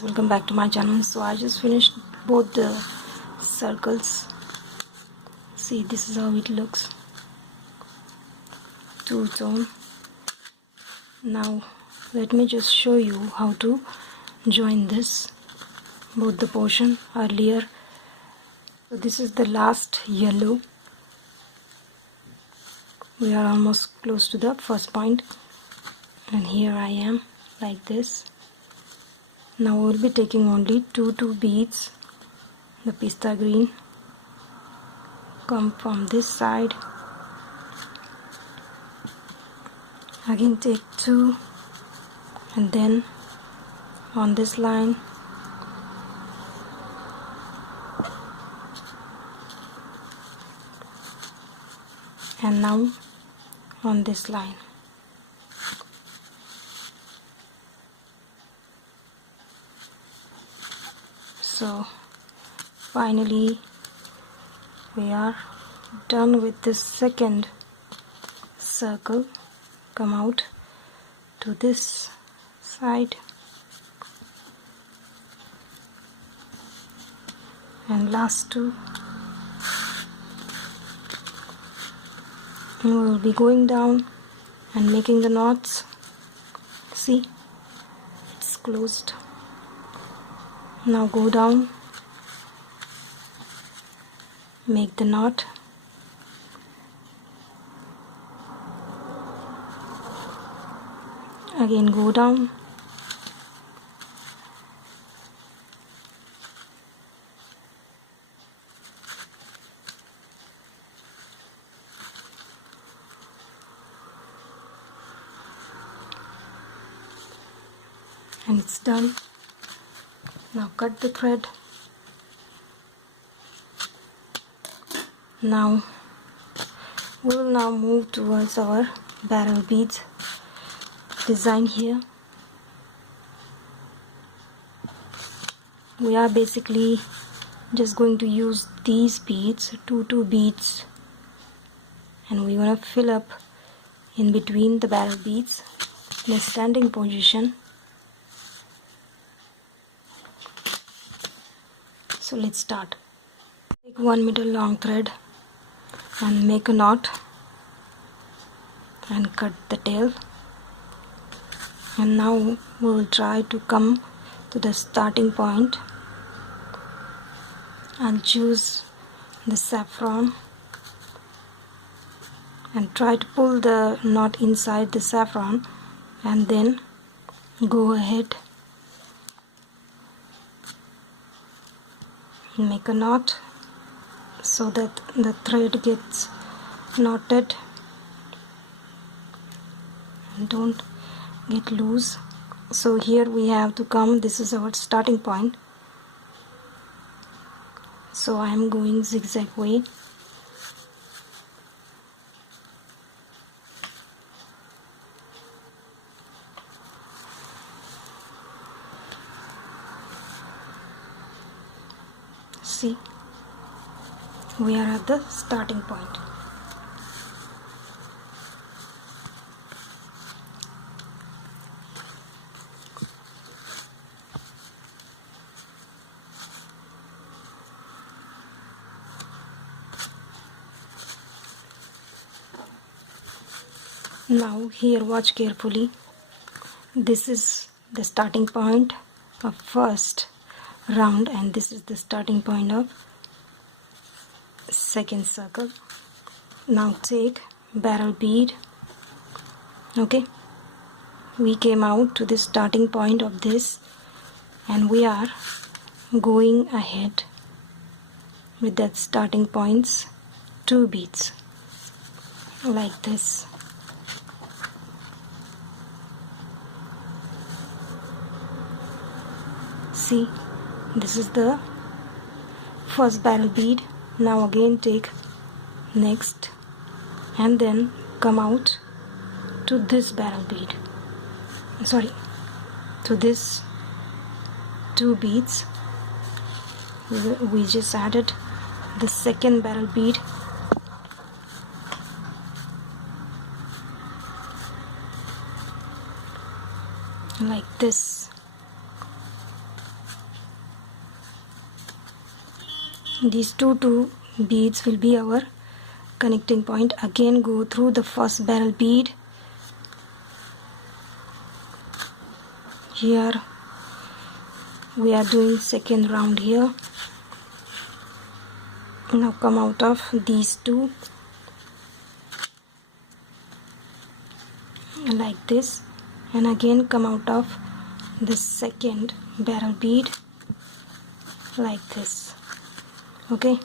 Welcome back to my channel. So I just finished both the circles. See, this is how it looks, two-tone. Now let me just show you how to join this, both the portion earlier. So this is the last yellow. We are almost close to the first point, and here I am like this. Now we will be taking only two beads, the pista green, come from this side, again take two, and then on this line and now on this line. So finally we are done with this second circle. Come out to this side and last two. We will be going down and making the knots. See, it's closed. Now go down, make the knot, again go down, and it's done. Now cut the thread. Now we will now move towards our barrel beads design here. We are basically just going to use these beads, two beads, and we want to fill up in between the barrel beads in a standing position. So let's start. Take 1 meter long thread and make a knot and cut the tail. And now we will try to come to the starting point and choose the saffron and try to pull the knot inside the saffron, and then go ahead, make a knot so that the thread gets knotted and don't get loose. So here we have to come, this is our starting point, so I am going zigzag way. See, we are at the starting point. Now here watch carefully. This is the starting point of first round, and this is the starting point of second circle. Now take barrel bead. Okay, we came out to the starting point of this, and we are going ahead with that starting points, two beads like this. See, this is the first barrel bead. Now again take next and then come out to this barrel bead, to this two beads. We just added the second barrel bead, like this. These two beads will be our connecting point. Again go through the first barrel bead. Here we are doing second round here. Now come out of these two like this, and again come out of the second barrel bead like this. Okay,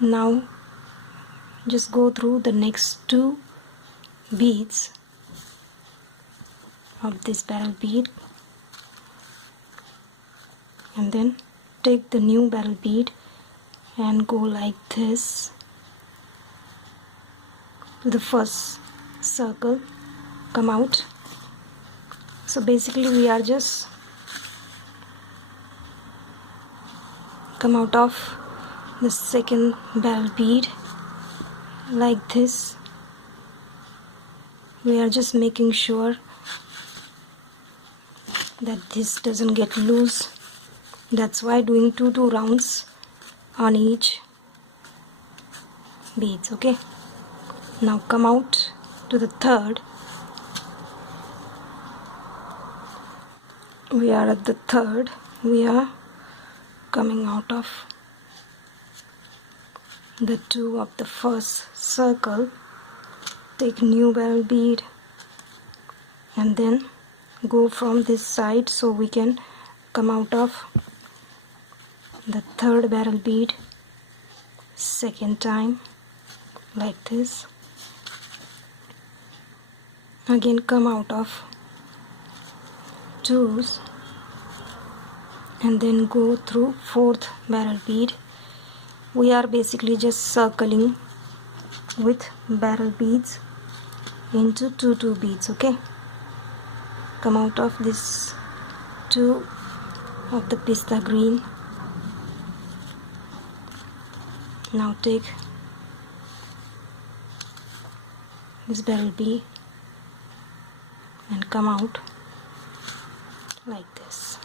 now just go through the next two beads of this barrel bead, and then take the new barrel bead and go like this to the first circle, come out. So basically we are just come out of the second barrel bead like this. We are just making sure that this doesn't get loose. That's why doing two rounds on each beads. Okay, now come out to the third. We are at the third. We are coming out of the two of the first circle. Take new barrel bead and then go from this side so we can come out of the third barrel bead second time like this. Again come out of twos and then go through fourth barrel bead. We are basically just circling with barrel beads into two beads. Okay, come out of this two of the pista green. Now take this barrel bead and come out like this.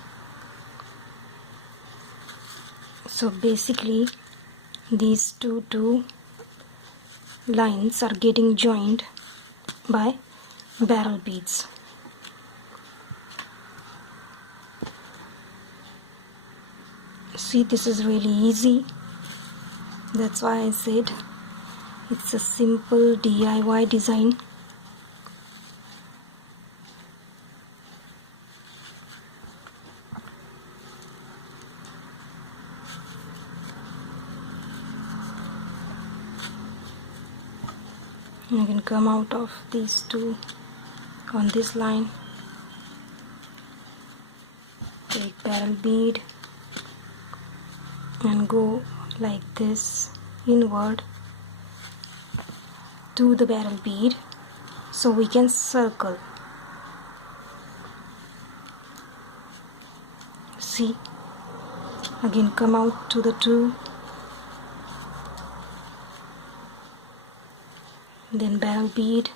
So basically these two lines are getting joined by barrel beads. See, this is really easy. That's why I said it's a simple DIY design. You can come out of these two on this line, take barrel bead and go like this inward to the barrel bead so we can circle. See, again come out to the two, then barrel bead.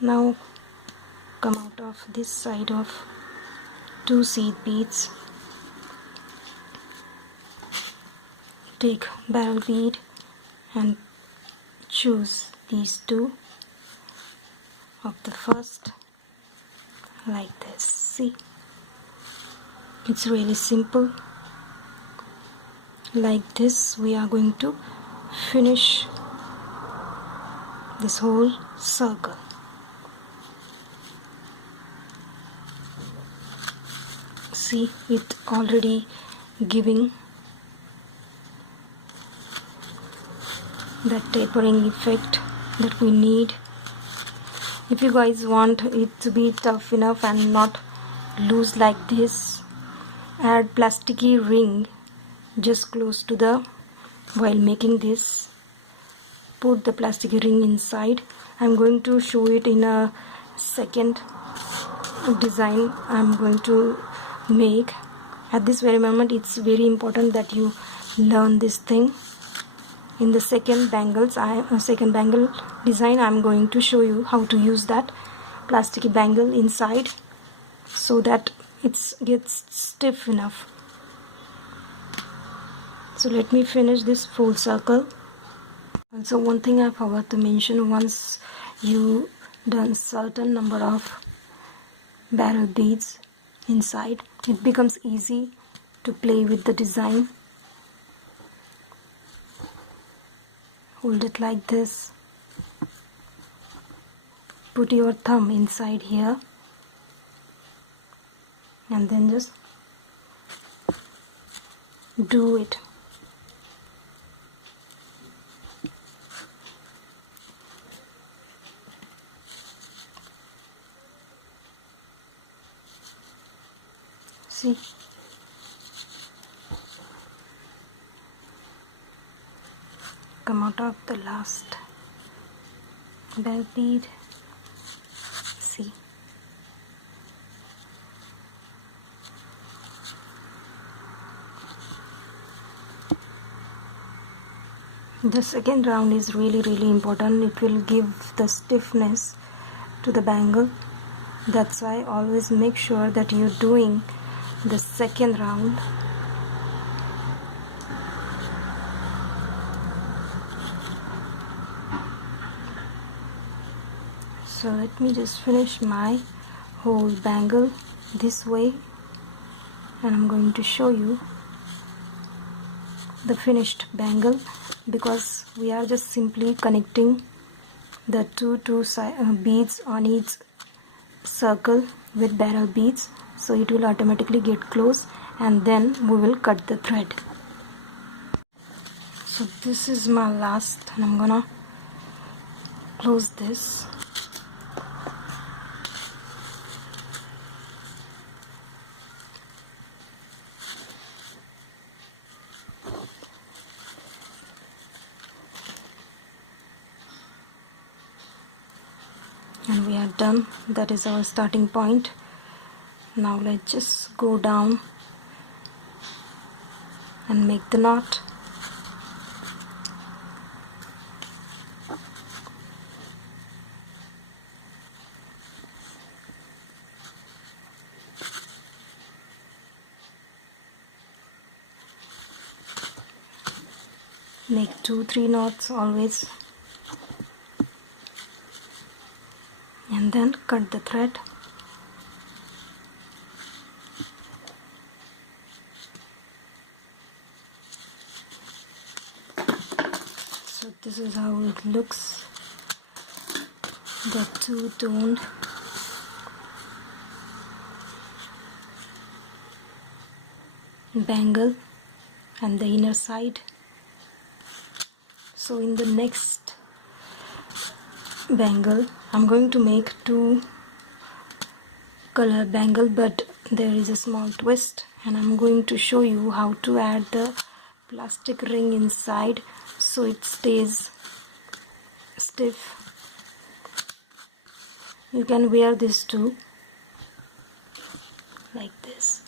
Now come out of this side of two seed beads, take barrel bead and choose these two of the first like this. See, it's really simple. Like this we are going to finish this whole circle. See, it already giving that tapering effect that we need. If you guys want it to be tough enough and not loose like this, add plasticky ring just close to the, while making this, put the plastic ring inside. I'm going to show it in a second design I'm going to make. At this very moment it's very important that you learn this thing. In the second bangle design I'm going to show you how to use that plastic bangle inside so that it gets stiff enough. So let me finish this full circle. Also, one thing I forgot to mention, once you done certain number of barrel beads inside, it becomes easy to play with the design. Hold it like this, put your thumb inside here, and then just do it. See, come out of the last barrel bead. See, the second round is really important. It will give the stiffness to the bangle. That's why always make sure that you're doing the second round. So let me just finish my whole bangle this way, and I'm going to show you the finished bangle, because we are just simply connecting the two beads on each circle with barrel beads, so it will automatically get close, and then we will cut the thread. So this is my last, and I'm gonna close this. And we are done. That is our starting point. Now let's just go down and make the knot. Make 2-3 knots always, and then cut the thread. So this is how it looks, the two-toned bangle and the inner side. So in the next bangle, I'm going to make 2 color bangle, but there is a small twist, and I'm going to show you how to add the plastic ring inside so it stays stiff. You can wear this too, like this.